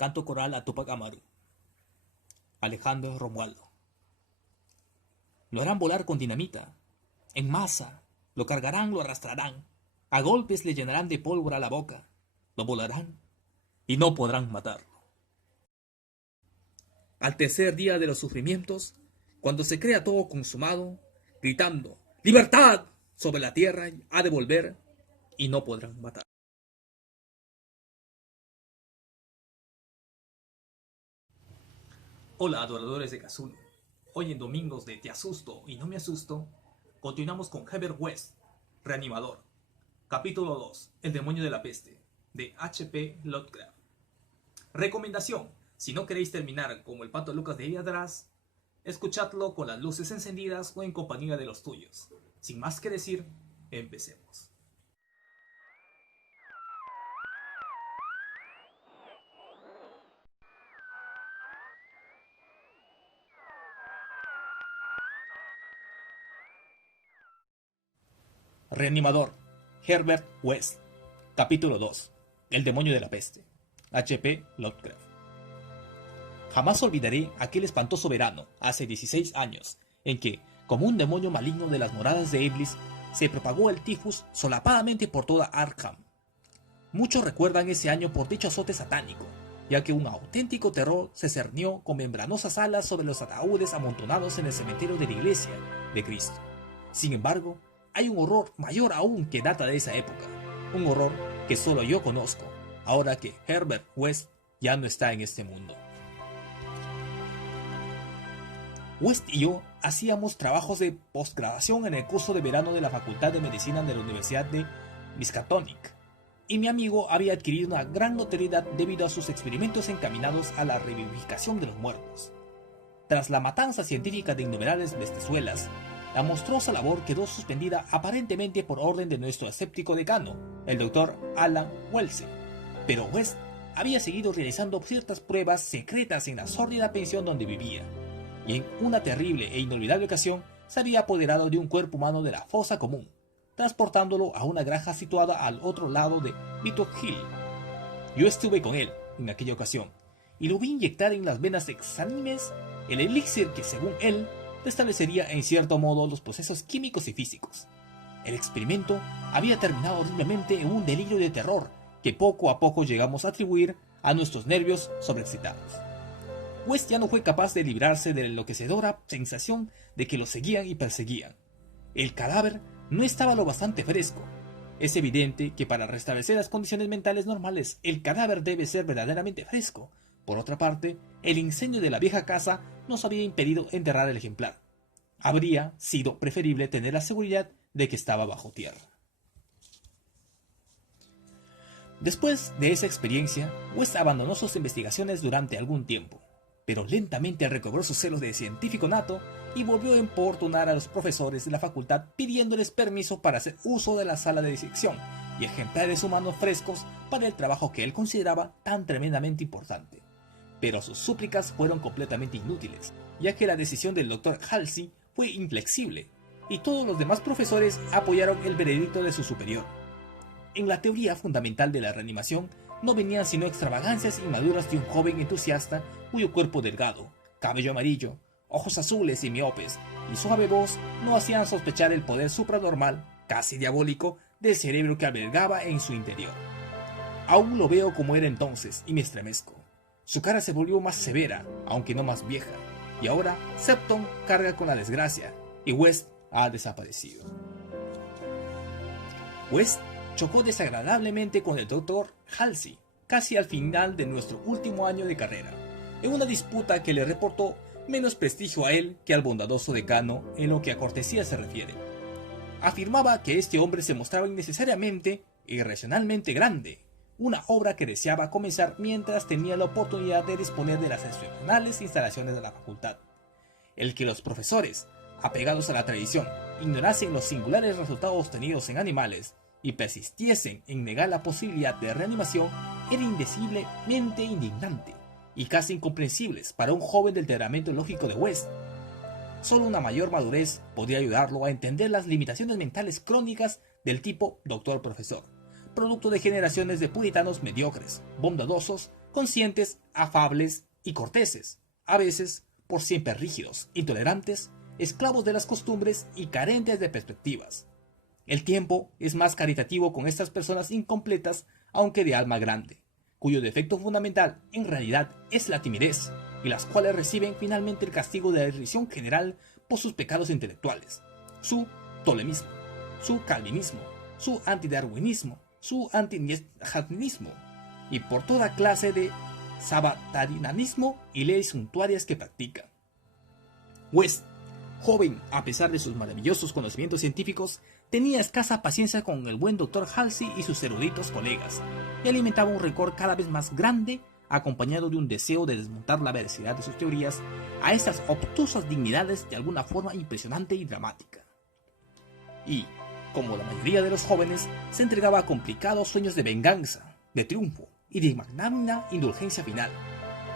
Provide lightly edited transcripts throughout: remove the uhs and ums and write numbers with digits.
Canto coral a Tupac Amaru. Alejandro Romualdo. Lo harán volar con dinamita. En masa. Lo cargarán, lo arrastrarán. A golpes le llenarán de pólvora la boca. Lo volarán y no podrán matarlo. Al tercer día de los sufrimientos, cuando se crea todo consumado, gritando ¡Libertad! Sobre la tierra ha de volver y no podrán matar. Hola adoradores de Cthulhu. Hoy en Domingos de Te asusto y no me asusto, continuamos con Herbert West, Reanimador. Capítulo 2, El demonio de la peste, de H.P. Lovecraft. Recomendación: si no queréis terminar como el pato Lucas de ahí atrás, escuchadlo con las luces encendidas o en compañía de los tuyos. Sin más que decir, empecemos. Reanimador, Herbert West. Capítulo 2, El demonio de la peste, H.P. Lovecraft. Jamás olvidaré aquel espantoso verano, hace 16 años, en que, como un demonio maligno de las moradas de Iblis, se propagó el tifus solapadamente por toda Arkham. Muchos recuerdan ese año por dicho azote satánico, ya que un auténtico terror se cernió con membranosas alas sobre los ataúdes amontonados en el cementerio de la iglesia de Cristo. Sin embargo, hay un horror mayor aún que data de esa época, un horror que solo yo conozco, ahora que Herbert West ya no está en este mundo. West y yo hacíamos trabajos de postgraduación en el curso de verano de la Facultad de Medicina de la Universidad de Miskatonic, y mi amigo había adquirido una gran notoriedad debido a sus experimentos encaminados a la revivificación de los muertos. Tras la matanza científica de innumerables bestezuelas, la monstruosa labor quedó suspendida aparentemente por orden de nuestro escéptico decano, el Dr. Alan Wells, pero West había seguido realizando ciertas pruebas secretas en la sórdida pensión donde vivía, y en una terrible e inolvidable ocasión se había apoderado de un cuerpo humano de la fosa común, transportándolo a una granja situada al otro lado de Beetle Hill. Yo estuve con él en aquella ocasión, y lo vi inyectar en las venas exánimes el elixir que, según él, restablecería en cierto modo los procesos químicos y físicos. El experimento había terminado horriblemente en un delirio de terror que poco a poco llegamos a atribuir a nuestros nervios sobreexcitados. West ya no fue capaz de librarse de la enloquecedora sensación de que lo seguían y perseguían. El cadáver no estaba lo bastante fresco. Es evidente que para restablecer las condiciones mentales normales, el cadáver debe ser verdaderamente fresco. Por otra parte, el incendio de la vieja casa nos había impedido enterrar el ejemplar. Habría sido preferible tener la seguridad de que estaba bajo tierra. Después de esa experiencia, West abandonó sus investigaciones durante algún tiempo, pero lentamente recobró su celo de científico nato y volvió a importunar a los profesores de la facultad pidiéndoles permiso para hacer uso de la sala de disección y ejemplares humanos frescos para el trabajo que él consideraba tan tremendamente importante. Pero sus súplicas fueron completamente inútiles, ya que la decisión del Dr. Halsey fue inflexible, y todos los demás profesores apoyaron el veredicto de su superior. En la teoría fundamental de la reanimación no venían sino extravagancias inmaduras de un joven entusiasta cuyo cuerpo delgado, cabello amarillo, ojos azules y miopes, y suave voz no hacían sospechar el poder supranormal, casi diabólico, del cerebro que albergaba en su interior. Aún lo veo como era entonces y me estremezco. Su cara se volvió más severa, aunque no más vieja, y ahora Septon carga con la desgracia, y West ha desaparecido. West chocó desagradablemente con el Dr. Halsey, casi al final de nuestro último año de carrera, en una disputa que le reportó menos prestigio a él que al bondadoso decano en lo que a cortesía se refiere. Afirmaba que este hombre se mostraba innecesariamente e irracionalmente grande, una obra que deseaba comenzar mientras tenía la oportunidad de disponer de las excepcionales instalaciones de la facultad. El que los profesores, apegados a la tradición, ignorasen los singulares resultados obtenidos en animales y persistiesen en negar la posibilidad de reanimación era indeciblemente indignante y casi incomprensibles para un joven del temperamento lógico de West. Solo una mayor madurez podría ayudarlo a entender las limitaciones mentales crónicas del tipo doctor-profesor, producto de generaciones de puritanos mediocres, bondadosos, conscientes, afables y corteses, a veces por siempre rígidos, intolerantes, esclavos de las costumbres y carentes de perspectivas. El tiempo es más caritativo con estas personas incompletas, aunque de alma grande, cuyo defecto fundamental en realidad es la timidez, y las cuales reciben finalmente el castigo de la derrisión general por sus pecados intelectuales, su tolemismo, su calvinismo, su antidarwinismo, su antijardinismo, y por toda clase de sabatarianismo y leyes suntuarias que practican. West, joven a pesar de sus maravillosos conocimientos científicos, tenía escasa paciencia con el buen doctor Halsey y sus eruditos colegas, y alimentaba un rencor cada vez más grande, acompañado de un deseo de desmontar la veracidad de sus teorías a estas obtusas dignidades de alguna forma impresionante y dramática. Y, como la mayoría de los jóvenes, se entregaba a complicados sueños de venganza, de triunfo y de magnánima indulgencia final.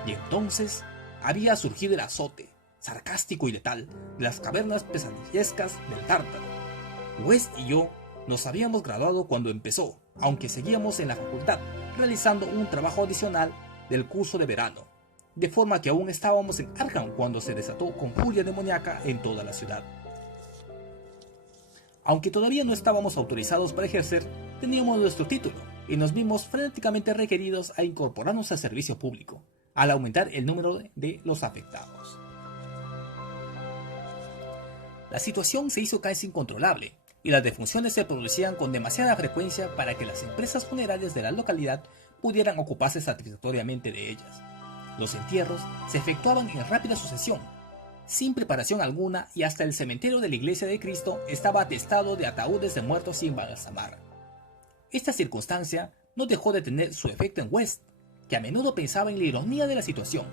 Y entonces había surgido el azote, sarcástico y letal, de las cavernas pesadillescas del Tártaro. West y yo nos habíamos graduado cuando empezó, aunque seguíamos en la facultad, realizando un trabajo adicional del curso de verano, de forma que aún estábamos en Arkham cuando se desató con furia demoníaca en toda la ciudad. Aunque todavía no estábamos autorizados para ejercer, teníamos nuestro título y nos vimos frenéticamente requeridos a incorporarnos al servicio público, al aumentar el número de los afectados. La situación se hizo casi incontrolable y las defunciones se producían con demasiada frecuencia para que las empresas funerarias de la localidad pudieran ocuparse satisfactoriamente de ellas. Los entierros se efectuaban en rápida sucesión, sin preparación alguna, y hasta el cementerio de la Iglesia de Cristo estaba atestado de ataúdes de muertos sin balsamar. Esta circunstancia no dejó de tener su efecto en West, que a menudo pensaba en la ironía de la situación.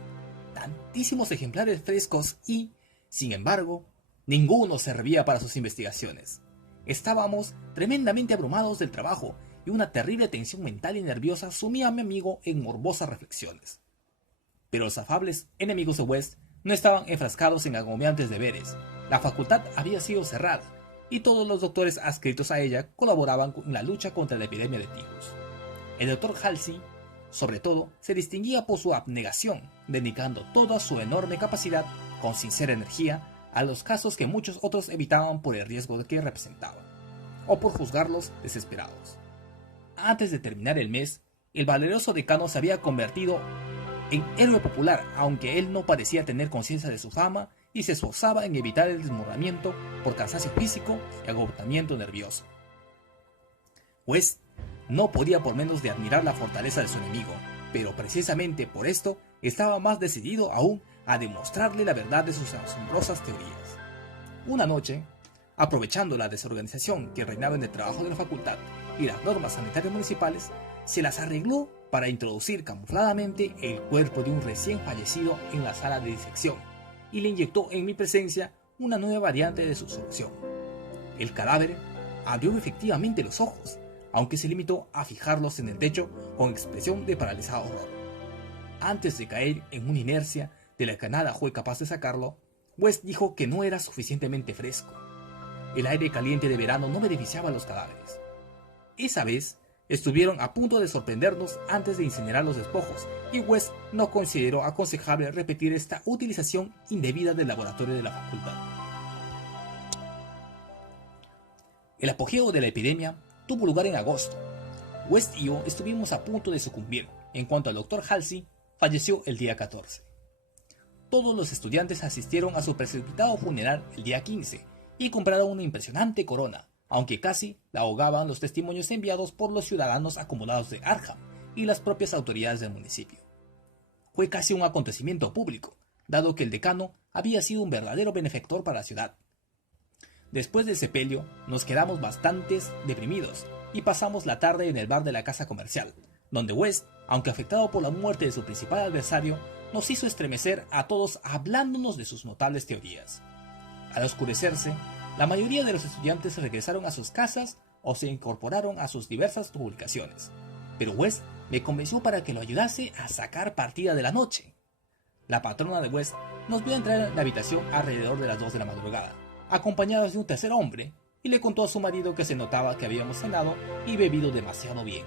Tantísimos ejemplares frescos y, sin embargo, ninguno servía para sus investigaciones. Estábamos tremendamente abrumados del trabajo y una terrible tensión mental y nerviosa sumía a mi amigo en morbosas reflexiones. Pero los afables enemigos de West no estaban enfrascados en agobiantes deberes. La facultad había sido cerrada y todos los doctores adscritos a ella colaboraban en la lucha contra la epidemia de tifus. El doctor Halsey, sobre todo, se distinguía por su abnegación, dedicando toda su enorme capacidad, con sincera energía, a los casos que muchos otros evitaban por el riesgo que representaban, o por juzgarlos desesperados. Antes de terminar el mes, el valeroso decano se había convertido en héroe popular, aunque él no parecía tener conciencia de su fama y se esforzaba en evitar el desmoronamiento por cansancio físico y agotamiento nervioso. West no podía por menos de admirar la fortaleza de su enemigo, pero precisamente por esto estaba más decidido aún a demostrarle la verdad de sus asombrosas teorías. Una noche, aprovechando la desorganización que reinaba en el trabajo de la facultad y las normas sanitarias municipales, se las arregló para introducir camufladamente el cuerpo de un recién fallecido en la sala de disección y le inyectó en mi presencia una nueva variante de su solución. El cadáver abrió efectivamente los ojos, aunque se limitó a fijarlos en el techo con expresión de paralizado horror. Antes de caer en una inercia de la que nada fue capaz de sacarlo, West dijo que no era suficientemente fresco. El aire caliente de verano no beneficiaba a los cadáveres. Esa vez estuvieron a punto de sorprendernos antes de incinerar los despojos, y West no consideró aconsejable repetir esta utilización indebida del laboratorio de la facultad. El apogeo de la epidemia tuvo lugar en agosto. West y yo estuvimos a punto de sucumbir, en cuanto al Dr. Halsey falleció el día 14. Todos los estudiantes asistieron a su precipitado funeral el día 15 y compraron una impresionante corona, aunque casi la ahogaban los testimonios enviados por los ciudadanos acomodados de Arkham y las propias autoridades del municipio. Fue casi un acontecimiento público, dado que el decano había sido un verdadero benefactor para la ciudad. Después del sepelio, nos quedamos bastante deprimidos y pasamos la tarde en el bar de la casa comercial, donde West, aunque afectado por la muerte de su principal adversario, nos hizo estremecer a todos hablándonos de sus notables teorías. Al oscurecerse, la mayoría de los estudiantes regresaron a sus casas o se incorporaron a sus diversas publicaciones, pero West me convenció para que lo ayudase a sacar partida de la noche. La patrona de West nos vio entrar en la habitación alrededor de las 2 de la madrugada, acompañados de un tercer hombre, y le contó a su marido que se notaba que habíamos cenado y bebido demasiado bien.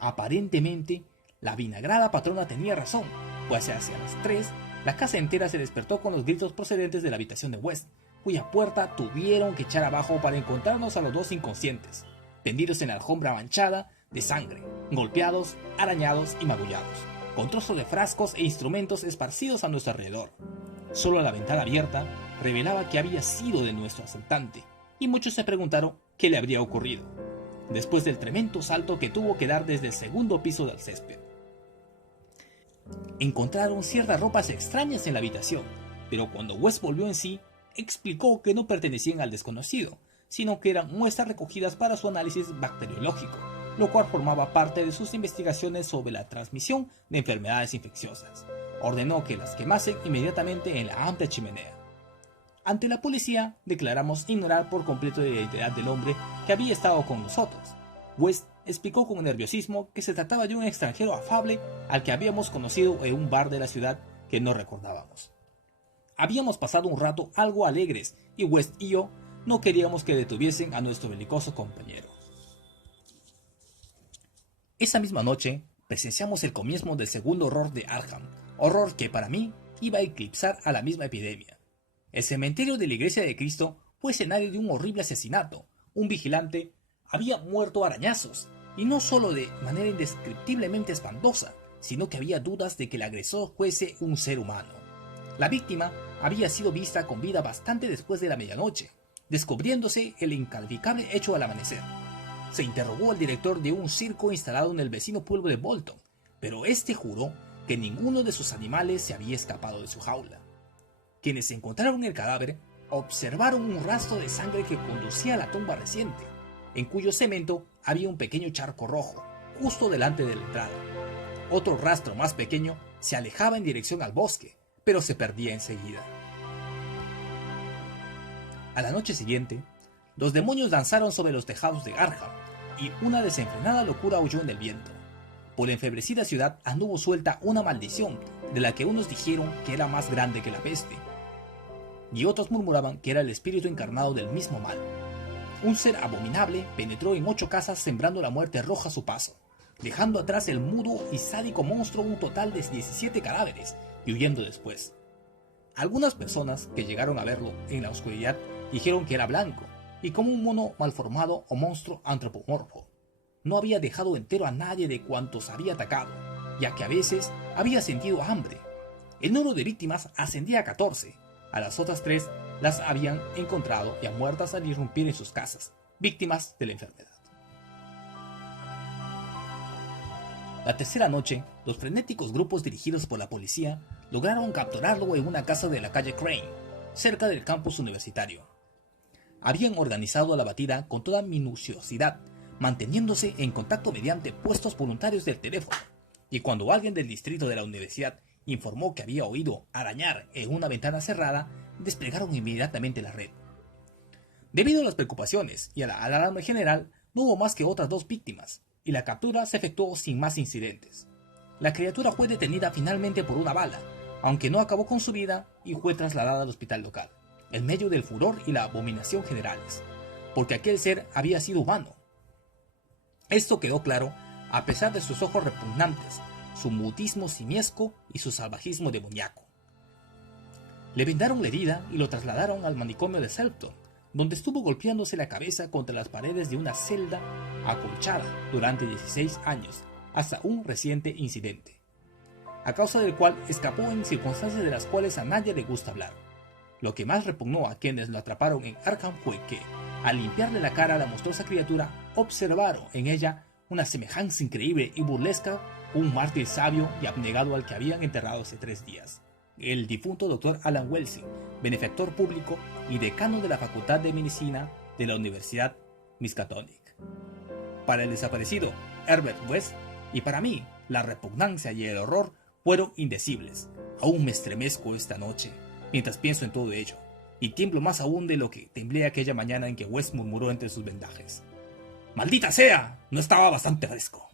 Aparentemente, La vinagrada patrona tenía razón, pues hacia las 3, la casa entera se despertó con los gritos procedentes de la habitación de West, cuya puerta tuvieron que echar abajo para encontrarnos a los dos inconscientes, tendidos en la alfombra manchada de sangre, golpeados, arañados y magullados, con trozos de frascos e instrumentos esparcidos a nuestro alrededor. Solo la ventana abierta revelaba que había sido de nuestro asaltante, y muchos se preguntaron qué le habría ocurrido, después del tremendo salto que tuvo que dar desde el segundo piso del césped. Encontraron ciertas ropas extrañas en la habitación, pero cuando West volvió en sí, explicó que no pertenecían al desconocido, sino que eran muestras recogidas para su análisis bacteriológico, lo cual formaba parte de sus investigaciones sobre la transmisión de enfermedades infecciosas. Ordenó que las quemasen inmediatamente en la amplia chimenea. Ante la policía, declaramos ignorar por completo la identidad del hombre que había estado con nosotros. West explicó con nerviosismo que se trataba de un extranjero afable al que habíamos conocido en un bar de la ciudad que no recordábamos. Habíamos pasado un rato algo alegres y West y yo no queríamos que detuviesen a nuestro belicoso compañero. Esa misma noche presenciamos el comienzo del segundo horror de Arkham, horror que para mí iba a eclipsar a la misma epidemia. El cementerio de la Iglesia de Cristo fue escenario de un horrible asesinato. Un vigilante había muerto a arañazos, y no solo de manera indescriptiblemente espantosa, sino que había dudas de que el agresor fuese un ser humano. La víctima había sido vista con vida bastante después de la medianoche, descubriéndose el incalificable hecho al amanecer. Se interrogó al director de un circo instalado en el vecino pueblo de Bolton, pero este juró que ninguno de sus animales se había escapado de su jaula. Quienes encontraron el cadáver observaron un rastro de sangre que conducía a la tumba reciente, en cuyo cemento había un pequeño charco rojo, justo delante de la entrada. Otro rastro más pequeño se alejaba en dirección al bosque, pero se perdía enseguida. A la noche siguiente, los demonios danzaron sobre los tejados de Arkham, y una desenfrenada locura huyó en el viento. Por la enfebrecida ciudad anduvo suelta una maldición, de la que unos dijeron que era más grande que la peste, y otros murmuraban que era el espíritu encarnado del mismo mal. Un ser abominable penetró en 8 casas sembrando la muerte roja a su paso, dejando atrás el mudo y sádico monstruo un total de 17 cadáveres, y huyendo después. Algunas personas que llegaron a verlo en la oscuridad dijeron que era blanco, y como un mono malformado o monstruo antropomorfo. No había dejado entero a nadie de cuantos había atacado, ya que a veces había sentido hambre. El número de víctimas ascendía a 14, a las otras 3 las habían encontrado ya muertas al irrumpir en sus casas, víctimas de la enfermedad. La tercera noche, los frenéticos grupos dirigidos por la policía lograron capturarlo en una casa de la calle Crane, cerca del campus universitario. Habían organizado la batida con toda minuciosidad, manteniéndose en contacto mediante puestos voluntarios del teléfono, y cuando alguien del distrito de la universidad informó que había oído arañar en una ventana cerrada, desplegaron inmediatamente la red. Debido a las preocupaciones y a la alarma general, no hubo más que otras 2 víctimas, y la captura se efectuó sin más incidentes. La criatura fue detenida finalmente por una bala, aunque no acabó con su vida, y fue trasladada al hospital local, en medio del furor y la abominación generales, porque aquel ser había sido humano. Esto quedó claro a pesar de sus ojos repugnantes, su mutismo simiesco y su salvajismo demoníaco. Le vendaron la herida y lo trasladaron al manicomio de Selpton, donde estuvo golpeándose la cabeza contra las paredes de una celda acolchada durante 16 años, hasta un reciente incidente, a causa del cual escapó en circunstancias de las cuales a nadie le gusta hablar. Lo que más repugnó a quienes lo atraparon en Arkham fue que, al limpiarle la cara a la monstruosa criatura, observaron en ella una semejanza increíble y burlesca con un mártir sabio y abnegado al que habían enterrado hace 3 días, el difunto Dr. Alan Welsing, benefactor público y decano de la Facultad de Medicina de la Universidad Miskatonic. Para el desaparecido Herbert West, y para mí, la repugnancia y el horror fueron indecibles. Aún me estremezco esta noche, mientras pienso en todo ello, y tiemblo más aún de lo que temblé aquella mañana en que West murmuró entre sus vendajes: «¡Maldita sea! ¿No estaba bastante fresco?».